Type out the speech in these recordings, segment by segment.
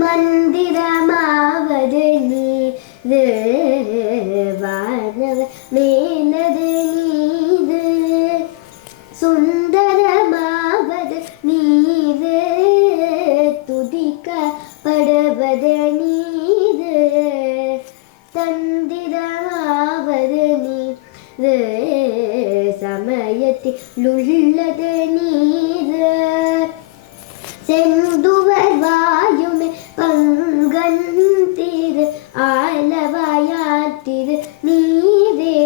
மந்திரமாவது நீது வானவ மேலது நீது சுந்தரமாவது நீது துதிக்கப்படுவது நீது தந்திரமாவது நீது சமயத்தில் உள்ளது நீது செந்துவர் வாயுமே பங்கன் திரு ஆலவாயாத்திரு நீதே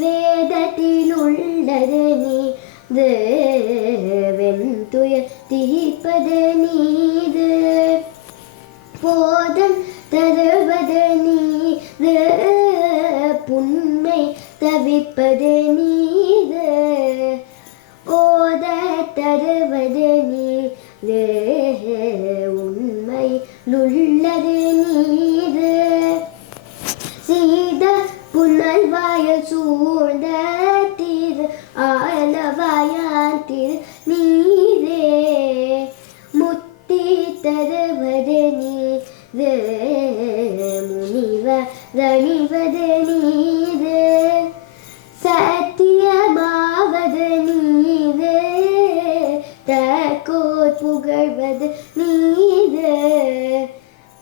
வேதத்தில் உள்ளது நீது வெந்துயர் தீர்ப்பது நீது போதம் தருவது நீது புன்மை தவிப்பது நீது ஓத தருவது நீது உண்மை உள்ளது நீது சீத புனல்வாய சூழ்ந்த திரு ஆலவாயான் திரு நீதே முத்தி தருவது நீது முனிவ ரணிவது நீது சத்தியமாவது நீது தற்கோர் புகழ்வது நீது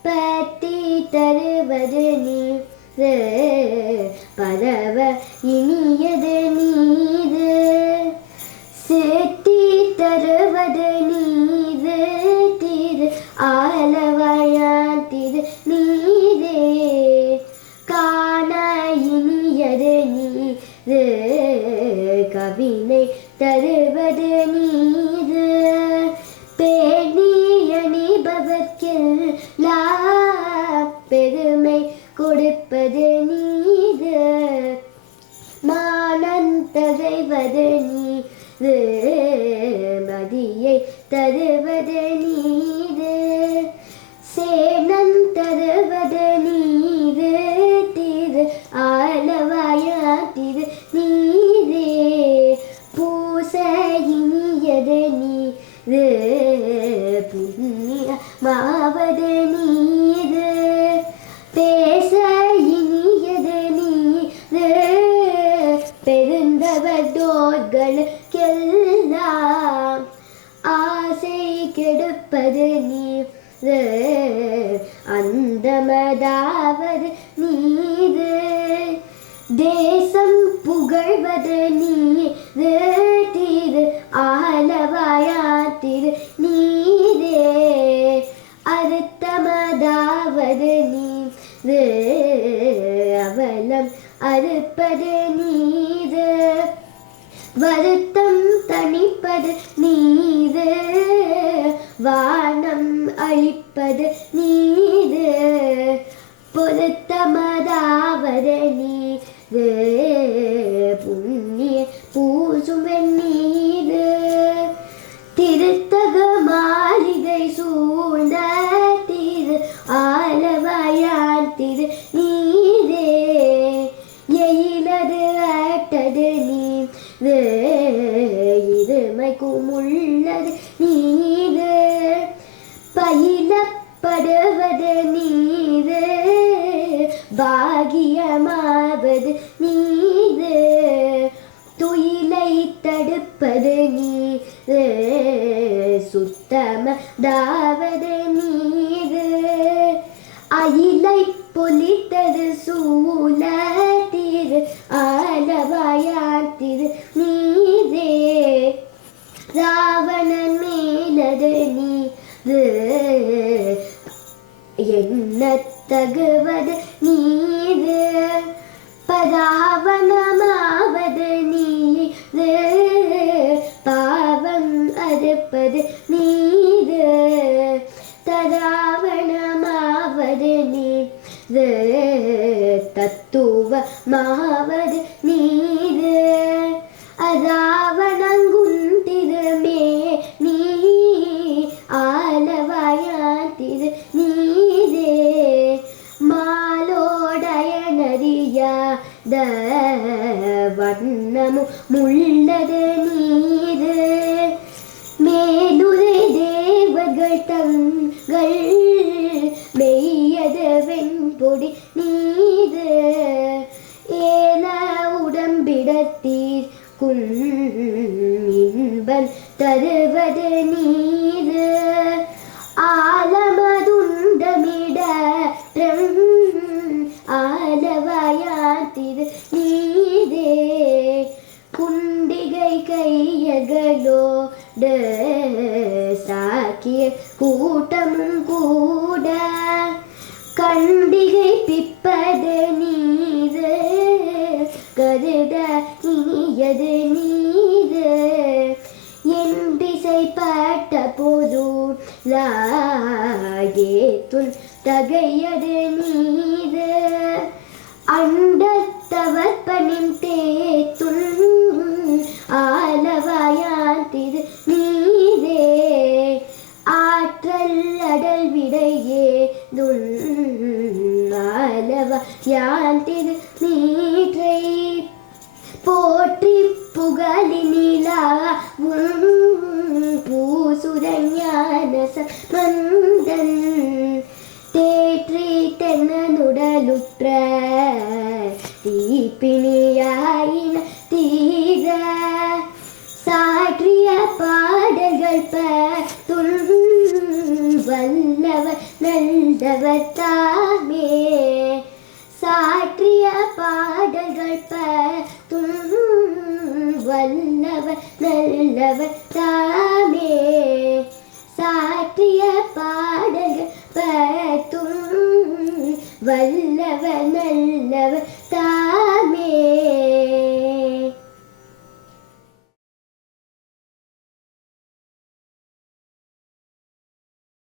பத்தி தருவது நீது பரவ இனியது நீது செத்தி தருவது நீது திரு ஆலவாயான் திரு நீதே காண இனியது நீது கவினை தருவது நீது பேணிய நிபவர்க்கெல்லா பெருமை கொடுப்பது நீது மானம் தகைவது நீது மதியை தருவது நீது சேனம் தருவது நீது திரு ஆலவாயா திரு நீதே பூசையினியது நீது புண்ணிய மாவது நீது பேச இனியது நீது பெருந்தவதோர்களுக்கெல்லாம் ஆசை கெடுப்பது நீது அந்தமதாவது நீது தேசம் புகழ்வது நீது திரு ஆலவாயா திரு நீதே அறுத்தமதாவது நீது அவலம் அறுப்பது நீது வருத்தம் தணிப்பது நீது வானம் அழிப்பது நீது பொருத்தமதாவது நீது புண்ணிய பூசுவன் நீது திருத்தக மாளிகை சூழ்ந்த திரு ஆலவாயான் திரு நீதே எயிலது ஆட்டது நீது இருமைக்கும் உள்ளது நீது பயிலப்படுவது நீது பாகியமாவது நீது துயிலை தடுப்பது நீது சுத்தமதாவது நீது அயிலை பொலித்தது சூழ திரு ஆலவாயான் திரு நீதே ராவணன் மேலது நீது என்ன தகுவது நீது பராவணமாவது நீது பாவம் அறுப்பது நீது தராவணமாவது நீது தத்துவமாவது நீது அராவணங்குண்டிருமே நீ ஆலவாயான் திரு நீதே மாலோடைய நதியாத வண்ணமும் முள்ளது நீது மேலுரை தேவர்கள் தங்கள் இன்பம் தருவது நீது ஆலமதுண்டமிட ஆலவாயாத்திது நீதே குண்டிகை கையகளோடு சாக்கிய கூட்டமும் கூட கண்டிகை பிப்பது நீது கருத இனியது நீது என் திசைப்பட்ட போது லாகேத்துன் தகையது நீது அண்டத்தவற்பனின் தேத்துன் ஆலவாயாத்திது நீதே ஆற்றல் அடல் விடையே ஆலவாயாத்திது நீற்றை போற்றி புகழினிலா பூசுரஞான மந்தன் தேற்றி தென்னனுடலுற்ற தீப்பிணியாயின தீர சாற்றிய பாடல்கள் துன் வல்லவர் நல்லவர் தாமே சாற்றிய பாடல்கள் துன் வல்லவர் நல்லவர் தாமே சாற்றிய பாடல்கள் துன் வல்லவர் நல்லவர்